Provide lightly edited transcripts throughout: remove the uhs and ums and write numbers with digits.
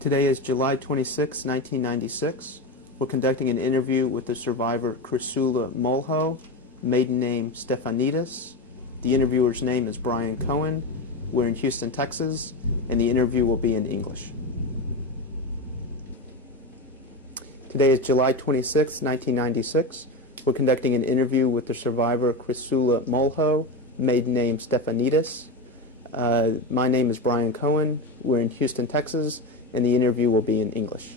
Today is July 26, 1996. We're conducting an interview with the survivor Chrysula Molho, maiden name Stefanidis. The interviewer's name is Brian Cohen. We're in Houston, Texas, and the interview will be in English. Today is July 26, 1996. We're conducting an interview with the survivor Chrysula Molho, maiden name Stefanidis. My name is Brian Cohen. We're in Houston, Texas, and the interview will be in English.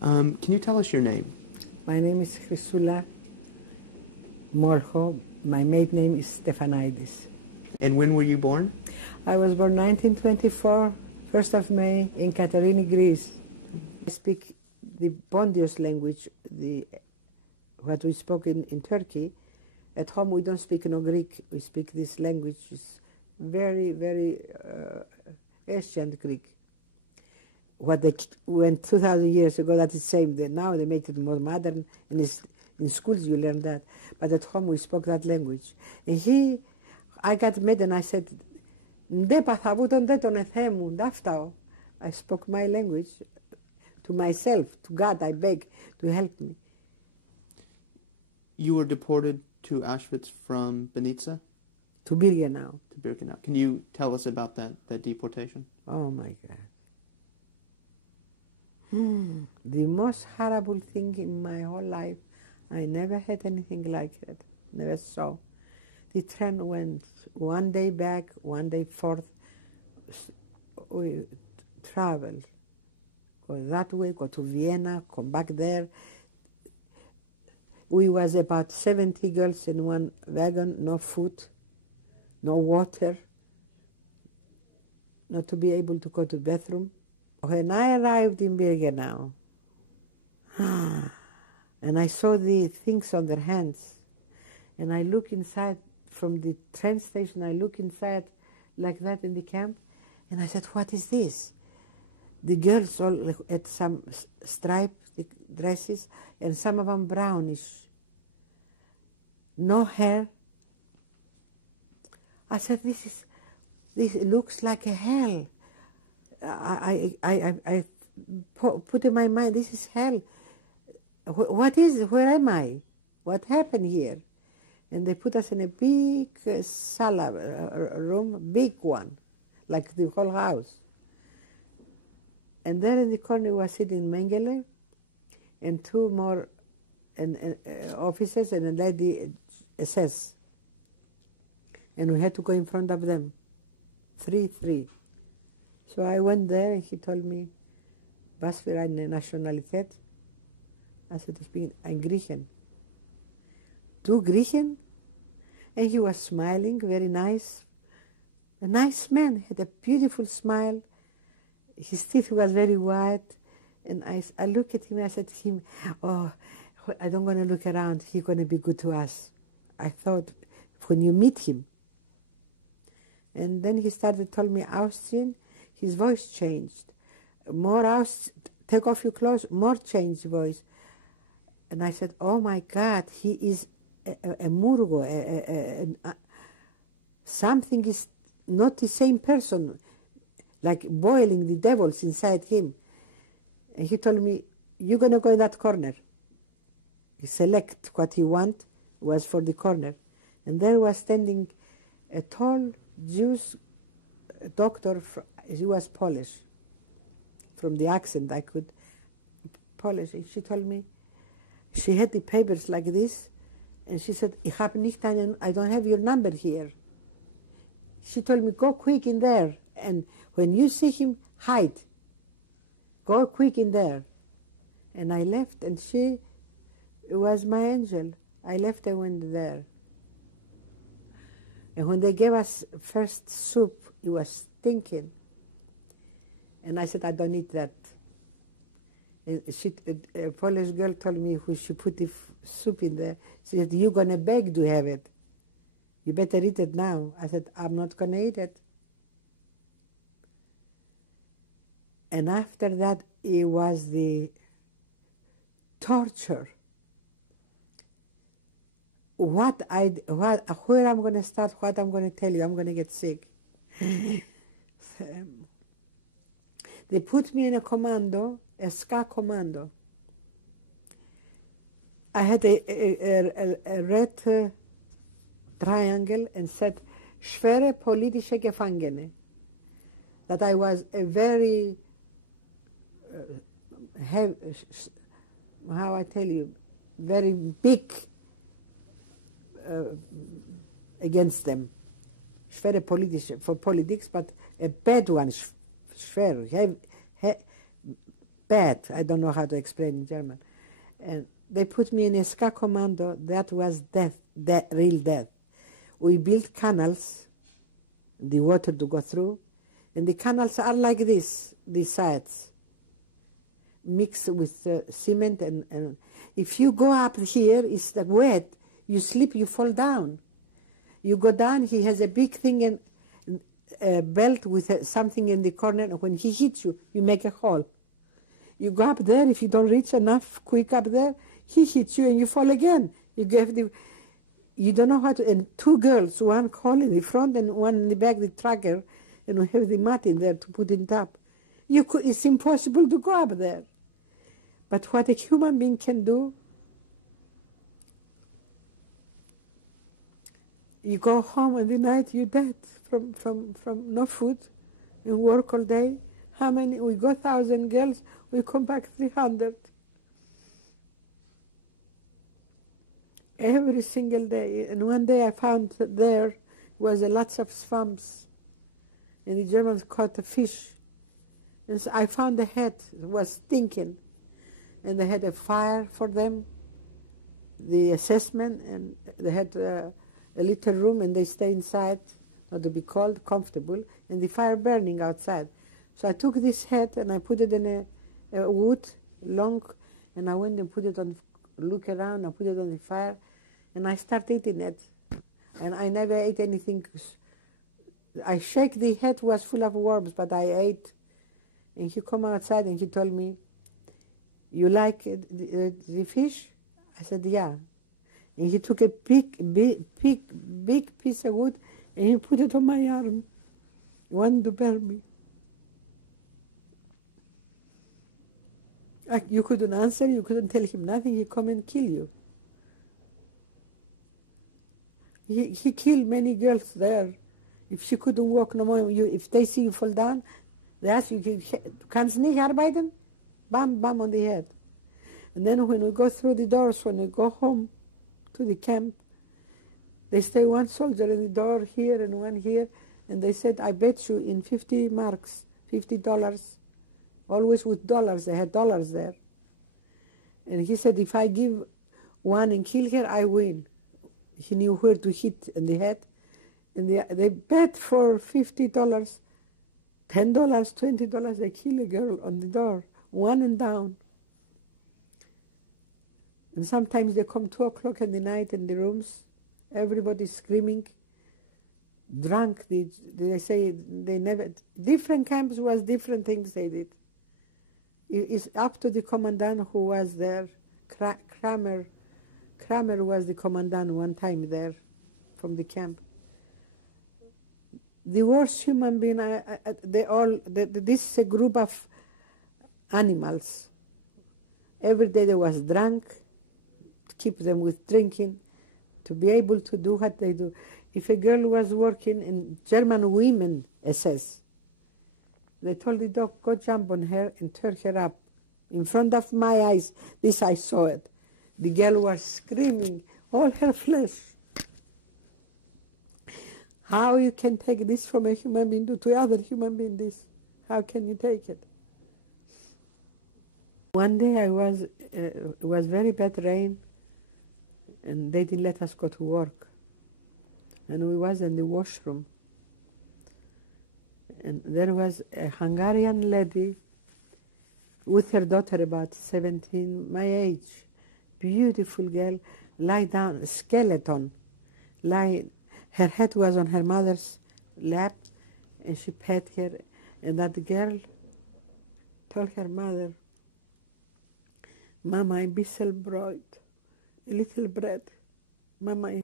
Can you tell us your name? My name is Chrysula Molho. My maiden name is Stefanidis. And when were you born? I was born 1924, 1st of May, in Katerini, Greece. I speak the Pondius language, what we spoke in Turkey. At home we don't speak no Greek. We speak this language. It's very, very ancient Greek. What they went 2,000 years ago, that is same. Now they make it more modern, and in schools you learn that. But at home we spoke that language. And I got mad and I said, I spoke my language to myself, to God. I beg to help me. You were deported to Auschwitz from Benitza? To Birkenau. To Birkenau. Can you tell us about that deportation? Oh my God. The most horrible thing in my whole life, I never had anything like that, never saw. The train went one day back, one day forth. We traveled, go that way, go to Vienna, come back there. We was about 70 girls in one wagon, no food, no water, not to be able to go to the bathroom. When I arrived in Birkenau, and I saw the things on their hands, and I look inside from the train station, I look inside like that in the camp, and I said, what is this? The girls all had some striped dresses, and some of them brownish. No hair. I said, this looks like a hell. I put in my mind, this is hell. What is it? Where am I? What happened here? And they put us in a big sala room, big one, like the whole house. And there in the corner was sitting Mengele and two more officers and a lady SS. And we had to go in front of them, 3-3. So I went there and he told me, was für eine Nationalität? I said, ich bin ein Griechen. Du Griechen? And he was smiling, very nice. A nice man, had a beautiful smile. His teeth was very white. And I looked at him and I said to him, oh, I don't want to look around. He's going to be good to us. I thought, when you meet him. And then he started telling me Austrian. His voice changed. More take off your clothes, more changed voice. And I said, oh my God, he is a murgo. Something is not the same person, like boiling the devils inside him. And he told me, you're going to go in that corner. He select what he want was for the corner. And there was standing a tall Jewish doctor. He was Polish. From the accent, I could Polish. And she told me, she had the papers like this, and she said, I don't have your number here. She told me, go quick in there, and when you see him, hide. Go quick in there. And I left, and she was my angel. I left and went there. And when they gave us first soup, it was stinking. And I said, I don't eat that. And a Polish girl told me who she put the soup in there. She said, you're going to beg to have it. You better eat it now. I said, I'm not going to eat it. And after that, it was the torture. where I'm going to start, what I'm going to tell you, I'm going to get sick. They put me in a commando, a SCA commando. I had a red triangle and said, schwere politische Gefangene. That I was a very, how I tell you, very big against them. Schwere politische, for politics, but a bad one, schwer, bad. I don't know how to explain in German. And they put me in a SCA commando. That was death, real death. We built canals, the water to go through, and the canals are like this, the sides, mixed with cement. And if you go up here, it's wet, you slip, you fall down. You go down, he has a big thing and a belt with something in the corner, and when he hits you, you make a hole. You go up there, if you don't reach enough quick up there, he hits you and you fall again. You don't know how to, and two girls, one hole in the front and one in the back, the tracker, and we have the mat in there to put in top. It's impossible to go up there. But what a human being can do, you go home and the night you're dead from no food and work all day. How many? We go 1,000 girls, we come back 300. Every single day. And one day I found there was lots of swamps. And the Germans caught a fish. And so I found the head, it was stinking. And they had a fire for them, the assessment, and they had a little room and they stay inside, not to be cold, comfortable, and the fire burning outside. So I took this head and I put it in a wood, long, and I went and put it on, look around, I put it on the fire, and I started eating it. And I never ate anything. I shake the head was full of worms, but I ate. And he come outside and he told me, you like the fish? I said, yeah. And he took a big piece of wood and he put it on my arm. He wanted to burn me. You couldn't answer, you couldn't tell him nothing, he'd come and kill you. He killed many girls there. If she couldn't walk no more, if they see you fall down, they ask you, kannst nicht arbeiten? Bam, bam on the head. And then when we go through the doors, when we go home to the camp, they stay one soldier in the door here and one here, and they said, I bet you in 50 marks, $50, always with dollars, they had dollars there. And he said, if I give one and kill her, I win. He knew where to hit in the head. And they bet for $50, $10, $20, they kill a girl on the door, one and down. And sometimes they come 2 o'clock in the night in the rooms, everybody's screaming, drunk. They say they never, different camps was different things they did. It's up to the commandant who was there. Kramer was the commandant one time there from the camp. The worst human being, this is a group of animals. Every day they was drunk, to keep them with drinking, to be able to do what they do. If a girl was working in German women SS, they told the dog, go jump on her and turn her up. In front of my eyes, this I saw it. The girl was screaming, all her flesh. How you can take this from a human being to other human being, this? How can you take it? One day it was very bad rain, and they didn't let us go to work. And we was in the washroom. And there was a Hungarian lady with her daughter about 17, my age, beautiful girl, lie down, skeleton, her head was on her mother's lap, and she pet her, and that girl told her mother, Mama, ein bisschen Brot, a little bread. Mama,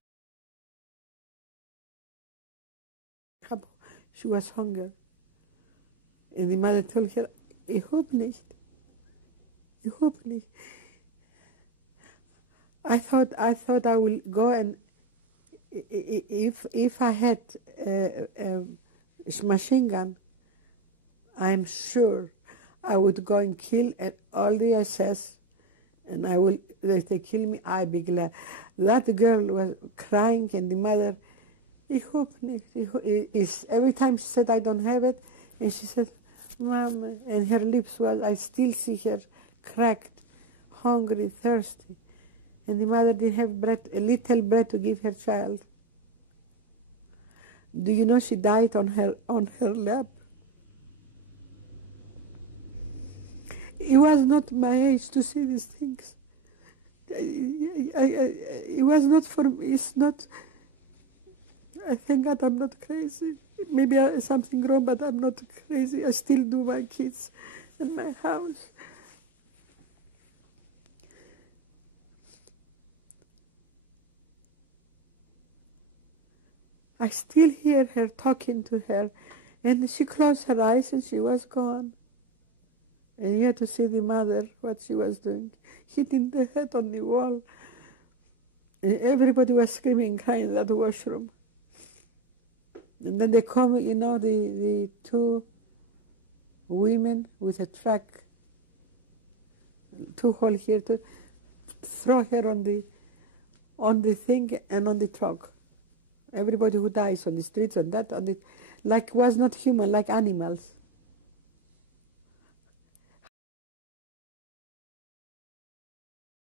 she was hungry. And the mother told her, ich hab nicht. Ich hab nicht. I thought I will go and if I had a machine gun, I'm sure I would go and kill all the SS, and I will. If they kill me, I'd be glad. That girl was crying, and the mother, ich hab nicht. Every time she said I don't have it, and she said, Mom, and her lips was. I still see her cracked, hungry, thirsty. And the mother didn't have bread, a little bread to give her child. Do you know she died on her lap? It was not my age to see these things. It was not for me. It's not. I thank God I'm not crazy. Maybe something wrong, but I'm not crazy. I still do my kids and my house. I still hear her talking to her, and she closed her eyes and she was gone. And you had to see the mother, what she was doing, hitting the head on the wall. And everybody was screaming, crying in that washroom. And then they come, the two women with a truck, 2 holes here, to throw her on the thing and on the truck. Everybody who dies on the streets and that, like was not human, like animals.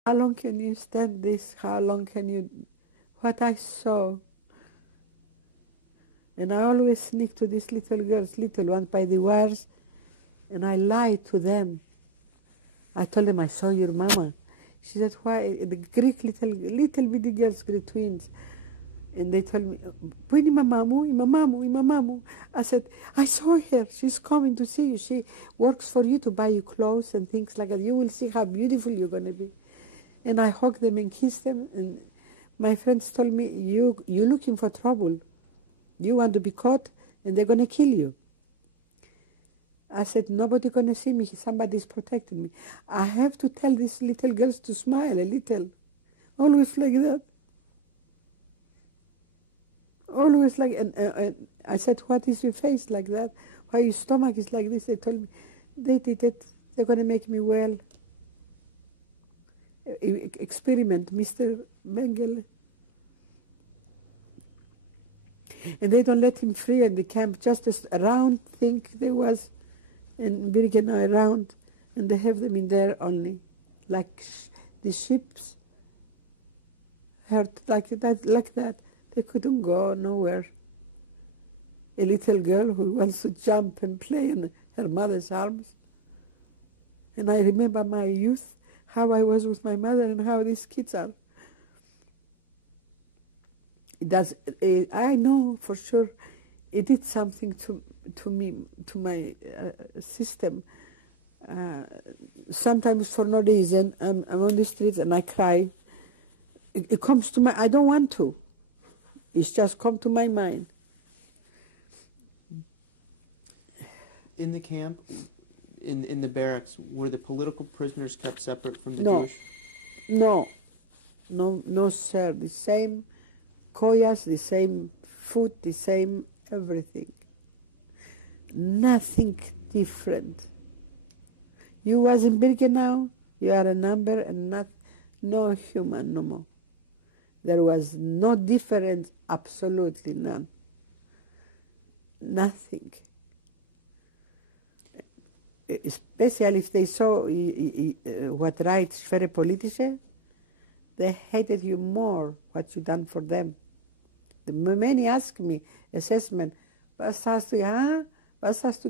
How long can you stand this? How long can you? What I saw. And I always sneak to these little girls, little ones, by the wires, and I lied to them. I told them I saw your mama. She said, why? The Greek little bitty girls, Greek twins. And they told me, Imamamu. I said, I saw her. She's coming to see you. She works for you to buy you clothes and things like that. You will see how beautiful you're going to be. And I hugged them and kissed them. And my friends told me, you're looking for trouble. You want to be caught, and they're going to kill you. I said, nobody's going to see me. Somebody's protecting me. I have to tell these little girls to smile a little. Always like that. Always like, and I said, what is your face like that? Why your stomach is like this? They told me, they did it. They're going to make me well. Experiment, Mr. Mengele. And they don't let him free in the camp. Just a round thing there was in Birkenau, around, and they have them in there only, like the ships. Hurt like that. They couldn't go nowhere. A little girl who wants to jump and play in her mother's arms. And I remember my youth, how I was with my mother and how these kids are. I know for sure it did something to me, to my system. Sometimes for no reason, I'm on the streets and I cry. It comes to I don't want to. It's just come to my mind. In the camp, in the barracks, were the political prisoners kept separate from the No. Jewish? No, sir. The same koyas, the same food, the same everything. Nothing different. You was in Birkenau, you are a number and no human no more. There was no difference, absolutely none. Nothing. Especially if they saw what right schwere politische, they hated you more, what you done for them. Many ask me, assessment, was hast du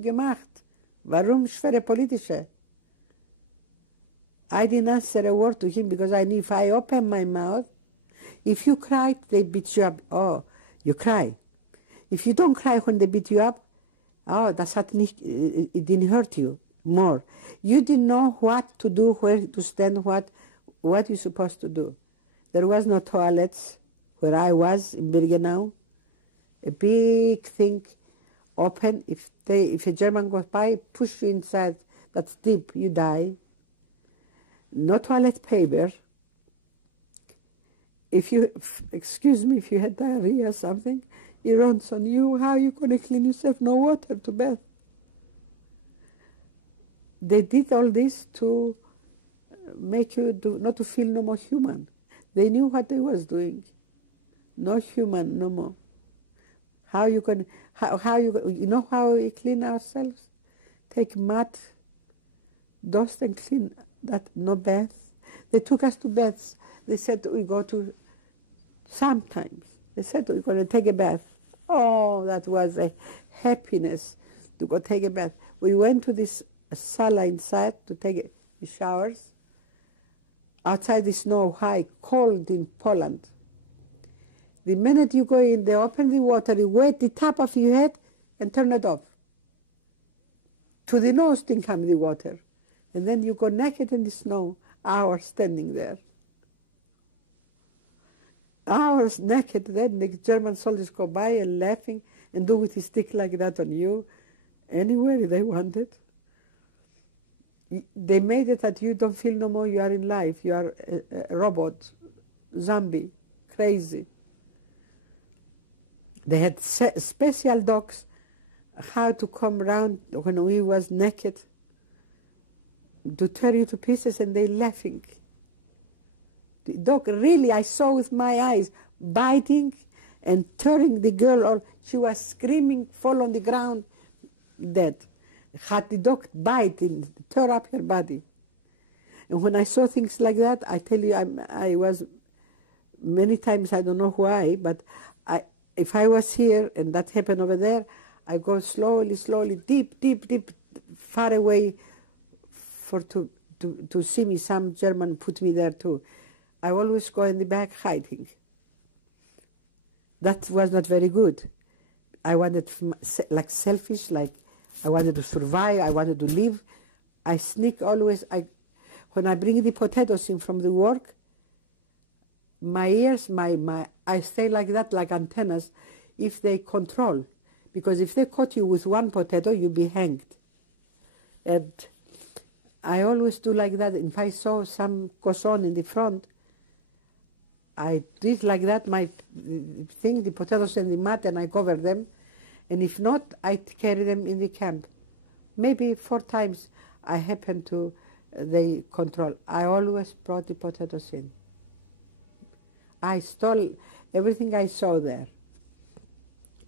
gemacht? Warum schwere politische? I didn't answer a word to him because I knew if I open my mouth, if you cried, they beat you up. Oh, you cry. If you don't cry when they beat you up, oh, it didn't hurt you more. You didn't know what to do, where to stand, what you're supposed to do. There was no toilets. where I was in Birkenau, a big thing open. If a German goes by, push you inside. That's deep. You die. No toilet paper. If you, excuse me, if you had diarrhea or something, it runs on you. How are you going to clean yourself? No water to bathe. They did all this to make you not to feel no more human. They knew what they was doing. No human, no more. How you know how we clean ourselves? Take mud, dust and clean that, no bath. They took us to baths. They said we go to, sometimes, they said we're going to take a bath. Oh, that was a happiness to go take a bath. We went to this sala inside to take showers. Outside the snow, high, cold in Poland. The minute you go in, they open the water, you wet the top of your head and turn it off. To the nose didn't come the water. And then you go naked in the snow, hours standing there. Hours naked, then the German soldiers go by and laughing and do with a stick like that on you, anywhere they wanted. They made it that you don't feel no more you are in life. You are a robot, zombie, crazy. They had special dogs how to come around when we was naked to tear you to pieces, and they laughing. The dog really, I saw with my eyes, biting and tearing the girl, or she was screaming, fall on the ground, dead. Had the dog bite and tear up her body. And when I saw things like that, I tell you, I was many times, I don't know why, but if I was here and that happened over there, I go slowly, slowly, deep, deep, deep, far away to see me. Some German put me there too. I always go in the back hiding. That was not very good. I wanted, like selfish, like I wanted to survive, I wanted to live. I sneak always. When I bring the potatoes in from the work, my ears, I stay like that, like antennas, if they control. Because if they caught you with one potato, you'd be hanged. And I always do like that. If I saw some goes on in the front, I did like that, my thing, the potatoes in the mud, and I cover them. And if not, I carry them in the camp. Maybe 4 times I happened to, they control. I always brought the potatoes in. I stole everything I saw there.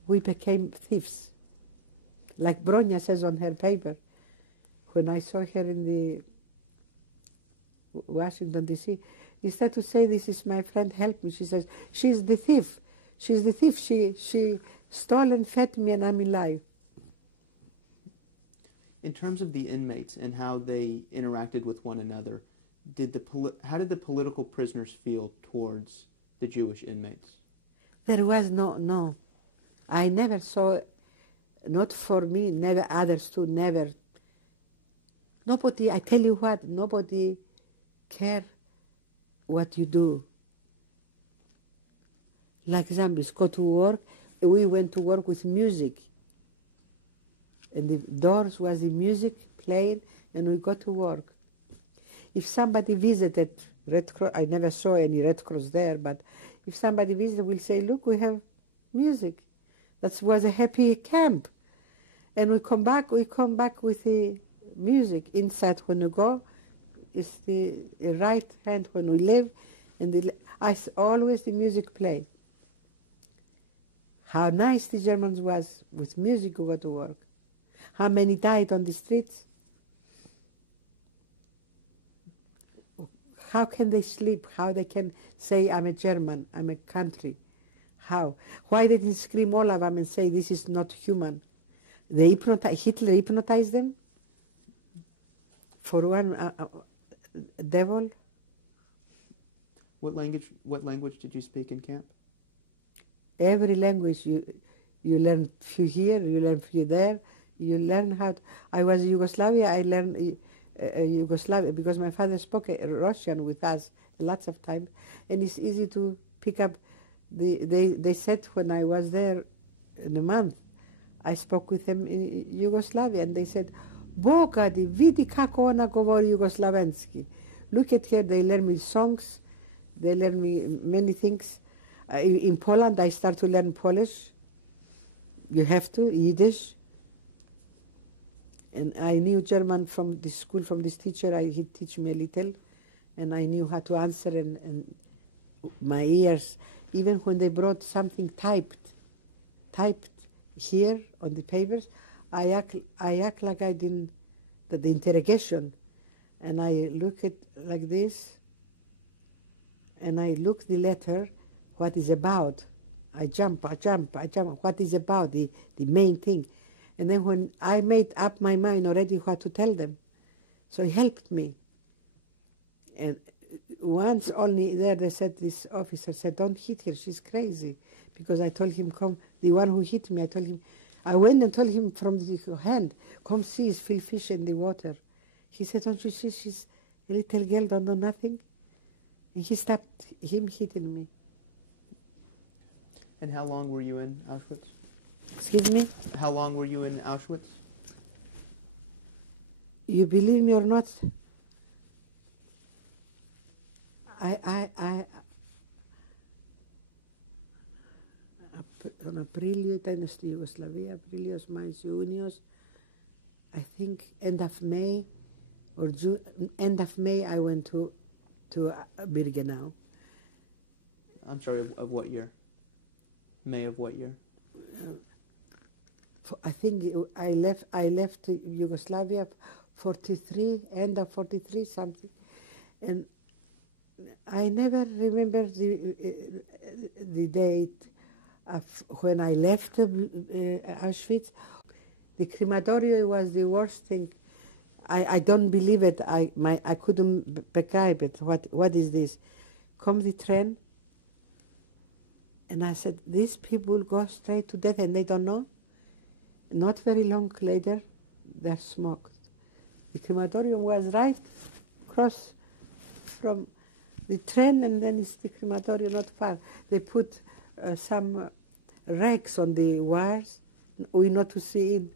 We became thieves. Like Bronya says on her paper, when I saw her in the Washington, D.C., instead to say, this is my friend, help me, she says, she's the thief. She's the thief. She stole and fed me, and I'm alive. In terms of the inmates and how they interacted with one another, how did the political prisoners feel towards the Jewish inmates? There was no. I never saw, not for me, never others too, never. Nobody, I tell you what, nobody care what you do. Like zombies, go to work. We went to work with music. And the doors was the music playing, and we go to work. If somebody visited Red Cross, I never saw any Red Cross there, but if somebody visited, we'll say, look, we have music. That was a happy camp. And we come back with the music. Inside when we go, it's the right hand when we leave, and always the music play. How nice the Germans was with music to go to work. How many died on the streets? How can they sleep? How they can say, I'm a German, I'm a country? How? Why they didn't scream all of them and say, this is not human? Hitler hypnotized them? For one devil? What language did you speak in camp? Every language. You learn few here, you learn few there. You learn how I was in Yugoslavia, I learned Yugoslavia because my father spoke Russian with us lots of times, and it's easy to pick up They said when I was there in a month, I spoke with them in Yugoslavia, and they said, Bogadi, vidi kako ona govori Jugoslavenski. Look at here, they learn me songs, they learn me many things. In Poland, I start to learn Polish. You have to, Yiddish. And I knew German from this school, from this teacher. He teach me a little, and I knew how to answer, and my ears, even when they brought something typed here on the papers, I act like I didn't, the interrogation, and I look at like this, and I look the letter, what is about. I jump, what is about, the main thing. And then when I made up my mind already what to tell them, so he helped me. And once only there, they said, this officer said, don't hit her, she's crazy. Because I told him, come, the one who hit me, I went and told him from the hand, come see, is Phil fish in the water. He said, don't you see, she's a little girl, don't know nothing. And he stopped him hitting me. And how long were you in Auschwitz? Excuse me? How long were you in Auschwitz? You believe me or not? Τον Απρίλιο ήταν στη Ιουγκοσλαβία, Απρίλιος, Μάης, Ιούνιος. I think end of May or June, end of May I went to Birkenau. I'm sorry, of what year? May of what year? I think I left Yugoslavia 43, end of 43 something, and I never remember the date of when I left Auschwitz. The crematorium was the worst thing. I don't believe it. I couldn't describe it. What is this? Come the train, and I said, these people go straight to death and they don't know. Not very long later, they're smoked. The crematorium was right across from the train, and then it's the crematorium not far. They put some racks on the wires, we not to see in.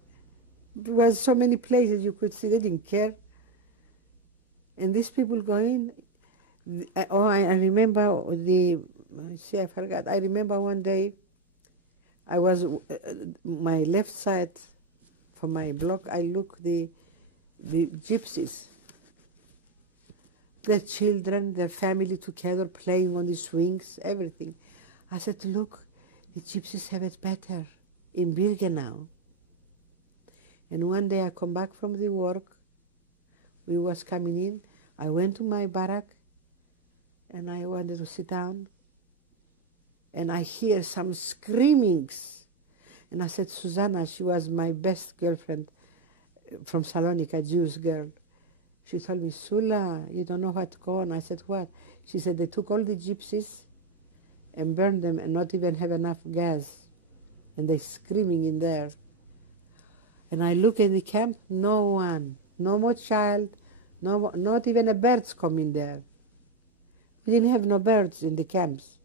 There was so many places you could see, they didn't care. And these people go in. I remember I forgot. I remember one day, I was, my left side for my block, I look the gypsies, their children, their family together playing on the swings, everything. I said, look, the gypsies have it better in Birkenau. And one day I come back from the work, we was coming in, I went to my barrack, and I wanted to sit down, and I hear some screamings. And I said, Susanna, she was my best girlfriend from Salonika, Jewish girl. She told me, Sula, you don't know what's going on. I said, what? She said, they took all the gypsies and burned them and not even have enough gas. And they're screaming in there. And I look at the camp, no one, no more child, not even a bird's coming there. We didn't have no birds in the camps.